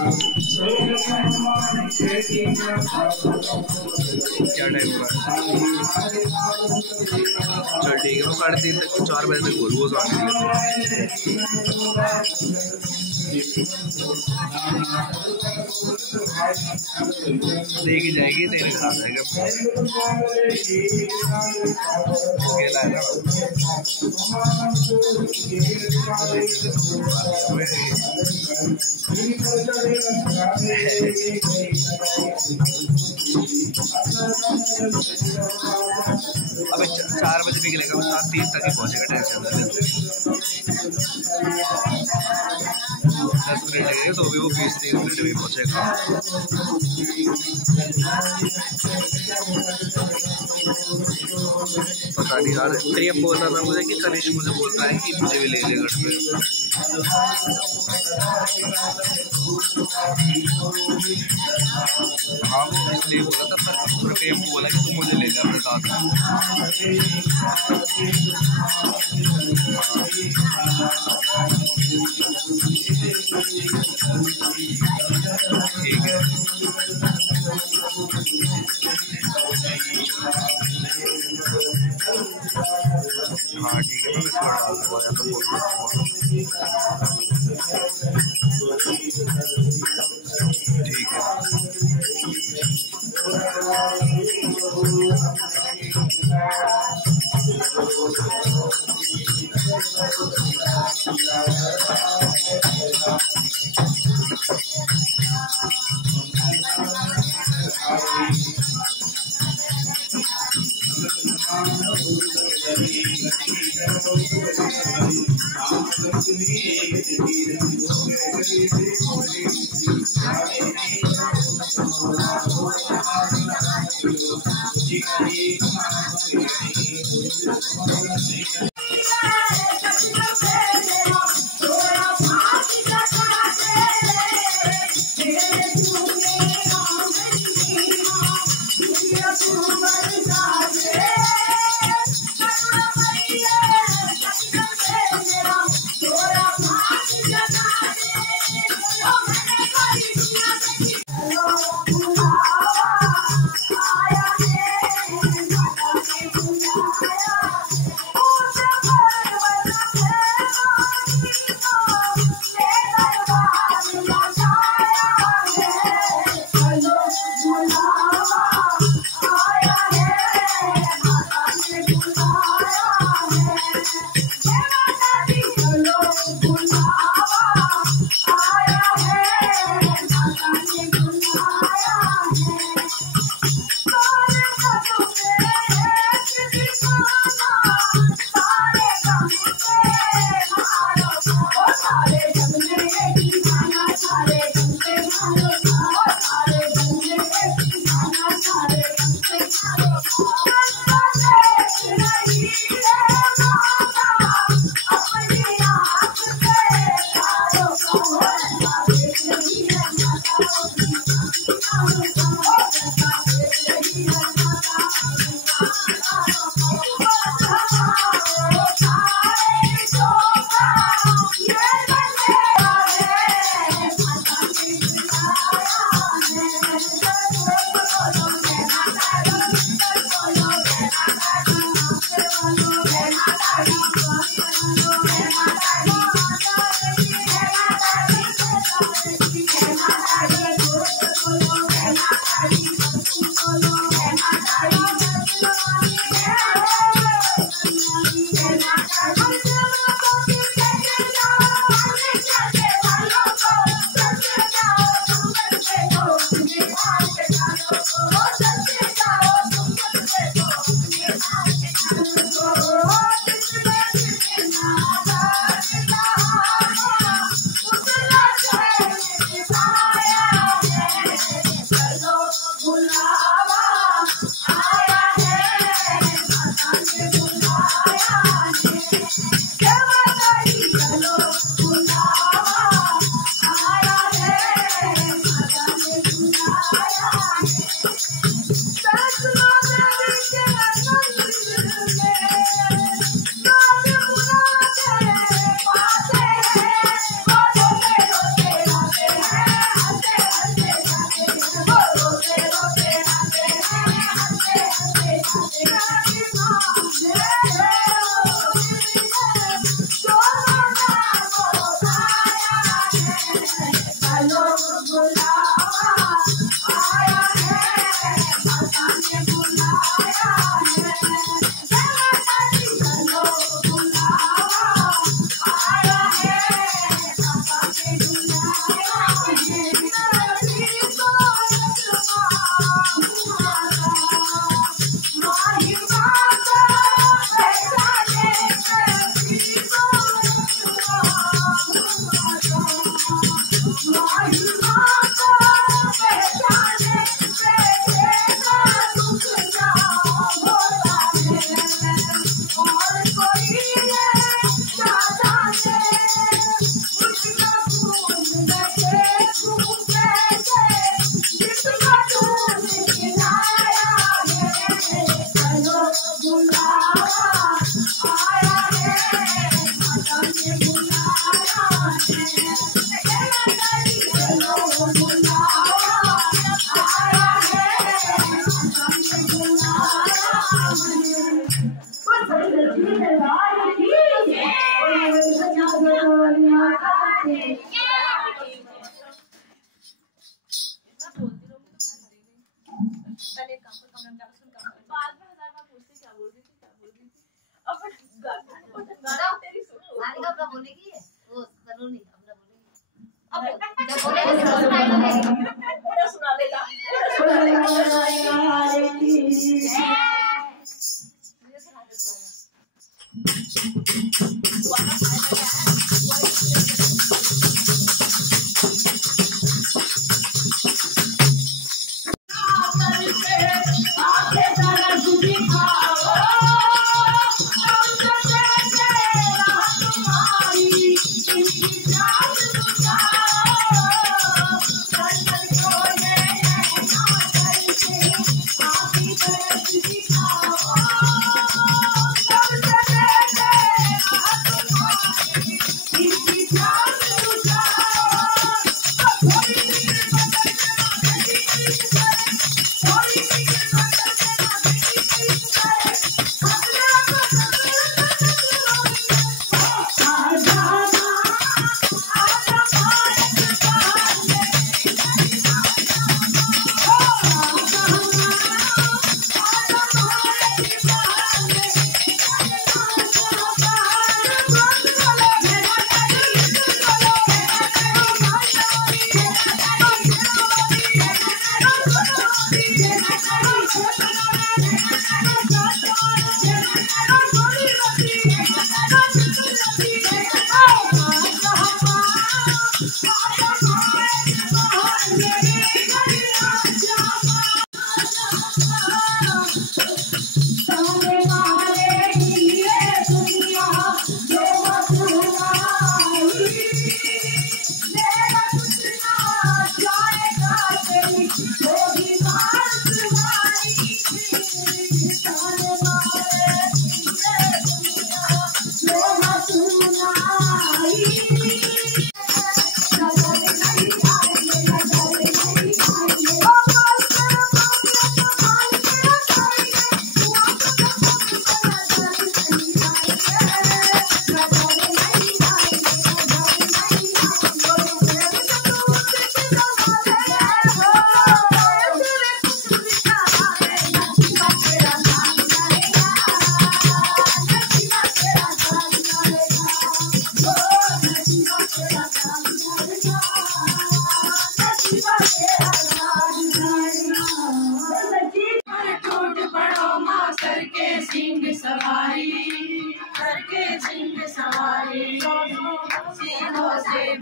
क्या टाइम हुआ? चल ठीक है, मैं 3:30 तक 4 बजे तक बोलूँ वो आने देखी जाएगी, तेरे साथ जाएगा अकेला है ना। अबे 4 बजे निकलेगा, वो 7:30 तक ही पहुंचेगा। टेंशन 10 मिनट लगेगा तो भी वो 20-30 मिनट में पहुंचेगा। पता नहीं यार, प्रियम बोल रहा था मुझे कि तनिष्क मुझे बोल रहा है कि मुझे भी ले ले घर पे। हाँ वो इसलिए बोला था, पर प्रियम को बोला कि तुम मुझे ले जा अपने साथ। ठीक है हाँ ठीक है, मैं इसको डाल दूँगा या तो बोल ठीक है।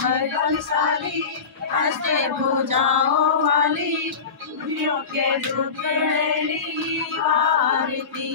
बलशाली हंसते भुजाओं वाली के दुख आरती।